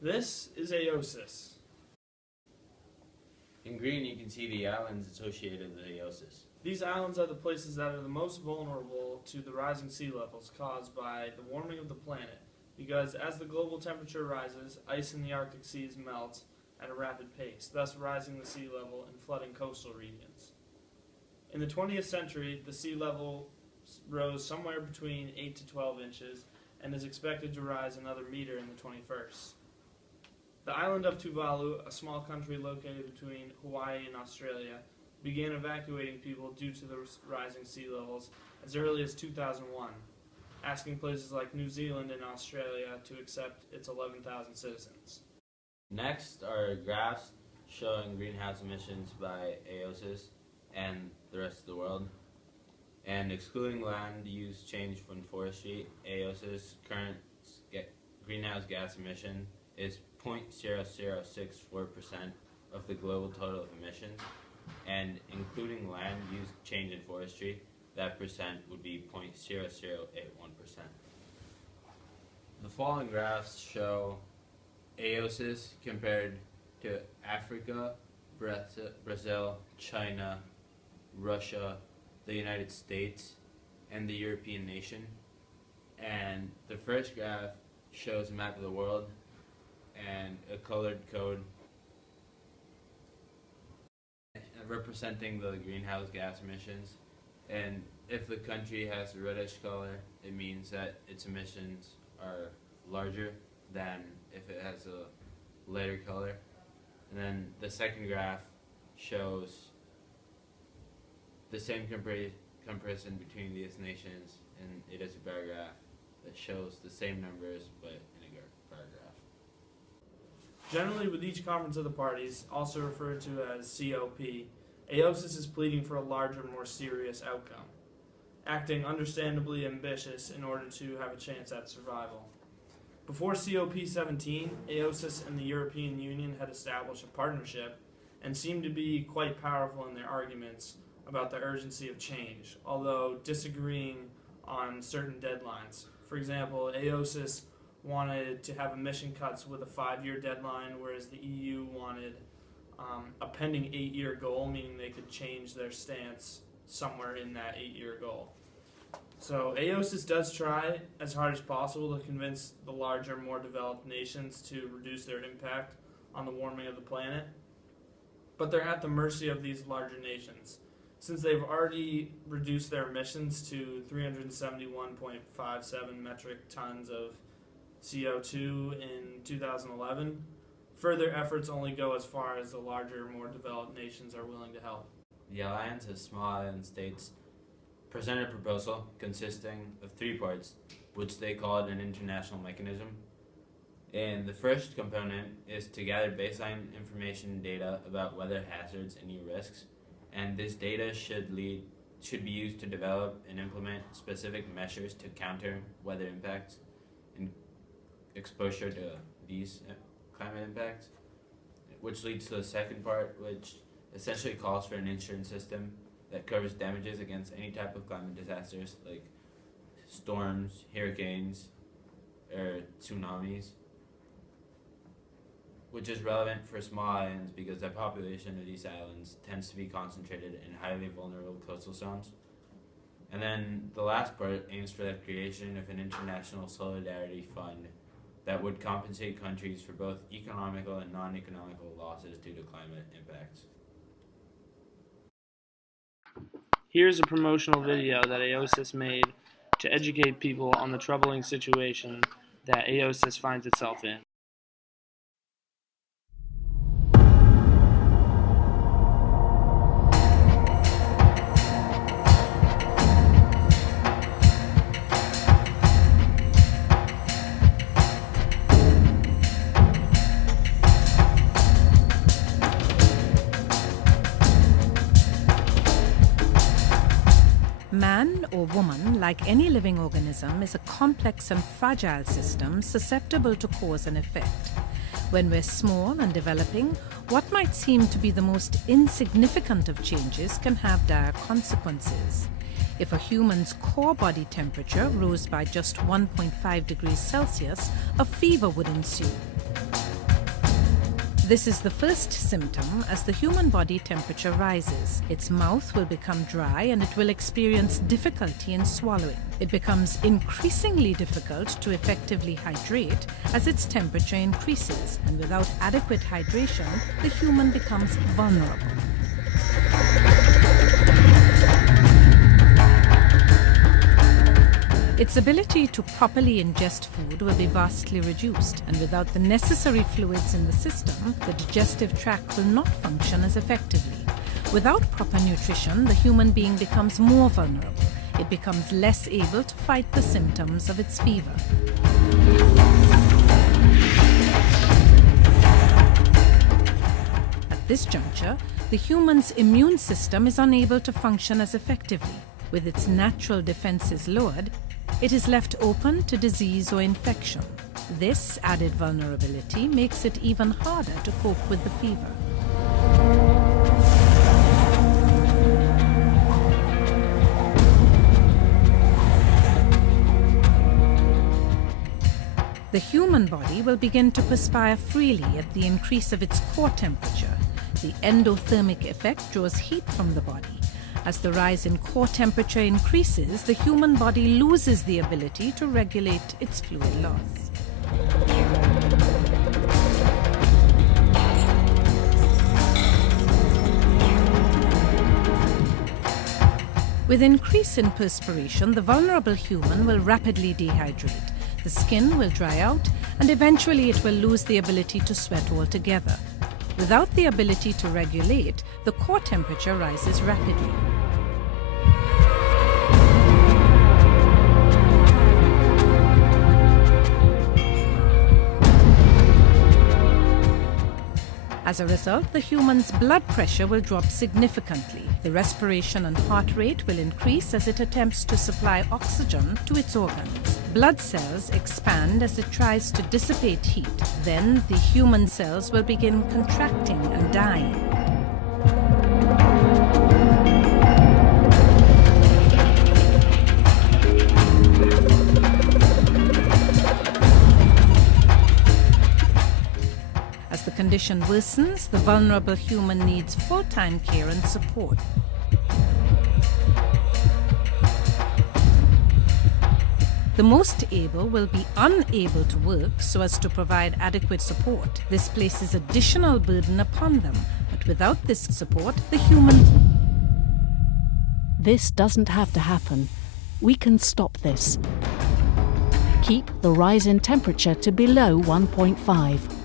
This is AOSIS. In green, you can see the islands associated with AOSIS. These islands are the places that are the most vulnerable to the rising sea levels caused by the warming of the planet, because as the global temperature rises, ice in the Arctic seas melts at a rapid pace, thus rising the sea level and flooding coastal regions. In the 20th century, the sea level rose somewhere between 8 to 12 inches and is expected to rise another meter in the 21st. The island of Tuvalu, a small country located between Hawaii and Australia, began evacuating people due to the rising sea levels as early as 2001, asking places like New Zealand and Australia to accept its 11,000 citizens. Next are graphs showing greenhouse emissions by AOSIS and the rest of the world. And excluding land use change from forestry, AOSIS' current greenhouse gas emission is 0.0064% of the global total of emissions, and including land use change in forestry, that percent would be 0.0081%. The following graphs show AOSIS compared to Africa, Brazil, China, Russia, the United States, and the European nation. And the first graph shows a map of the world and a colored code representing the greenhouse gas emissions. And if the country has a reddish color, it means that its emissions are larger than if it has a lighter color. And then the second graph shows the same comparison between these nations, and it is a bar graph that shows the same numbers but in a bar graph. Generally, with each conference of the parties, also referred to as COP, AOSIS is pleading for a larger, more serious outcome, acting understandably ambitious in order to have a chance at survival. Before COP17, AOSIS and the European Union had established a partnership and seemed to be quite powerful in their arguments about the urgency of change, although disagreeing on certain deadlines. For example, AOSIS wanted to have emission cuts with a 5-year deadline, whereas the EU wanted a pending 8-year goal, meaning they could change their stance somewhere in that 8-year goal. So AOSIS does try as hard as possible to convince the larger, more developed nations to reduce their impact on the warming of the planet, but they're at the mercy of these larger nations. Since they've already reduced their emissions to 371.57 metric tons of CO2 in 2011, further efforts only go as far as the larger, more developed nations are willing to help. The Alliance of Small Island States presented a proposal consisting of 3 parts, which they called an international mechanism. And the first component is to gather baseline information and data about weather hazards and new risks, and this data should be used to develop and implement specific measures to counter weather impacts and exposure to these climate impacts, which leads to the second part, which essentially calls for an insurance system that covers damages against any type of climate disasters like storms, hurricanes, or tsunamis, which is relevant for small islands because the population of these islands tends to be concentrated in highly vulnerable coastal zones. And then the last part aims for the creation of an international solidarity fund that would compensate countries for both economical and non-economical losses due to climate impacts. Here's a promotional video that AOSIS made to educate people on the troubling situation that AOSIS finds itself in. Man or woman, like any living organism, is a complex and fragile system susceptible to cause and effect. When we're small and developing, what might seem to be the most insignificant of changes can have dire consequences. If a human's core body temperature rose by just 1.5 degrees Celsius, a fever would ensue. This is the first symptom as the human body temperature rises. Its mouth will become dry and it will experience difficulty in swallowing. It becomes increasingly difficult to effectively hydrate as its temperature increases, and without adequate hydration, the human becomes vulnerable. Its ability to properly ingest food will be vastly reduced, and without the necessary fluids in the system, the digestive tract will not function as effectively. Without proper nutrition, the human being becomes more vulnerable. It becomes less able to fight the symptoms of its fever. At this juncture, the human's immune system is unable to function as effectively. With its natural defenses lowered, it is left open to disease or infection. This added vulnerability makes it even harder to cope with the fever. The human body will begin to perspire freely at the increase of its core temperature. The endothermic effect draws heat from the body. As the rise in core temperature increases, the human body loses the ability to regulate its fluid loss. With increase in perspiration, the vulnerable human will rapidly dehydrate. The skin will dry out, and eventually it will lose the ability to sweat altogether. Without the ability to regulate, the core temperature rises rapidly. As a result, the human's blood pressure will drop significantly. The respiration and heart rate will increase as it attempts to supply oxygen to its organs. Blood cells expand as it tries to dissipate heat. Then the human cells will begin contracting and dying. As the condition worsens, the vulnerable human needs full-time care and support. The most able will be unable to work so as to provide adequate support. This places additional burden upon them, but without this support, the human... This doesn't have to happen. We can stop this. Keep the rise in temperature to below 1.5.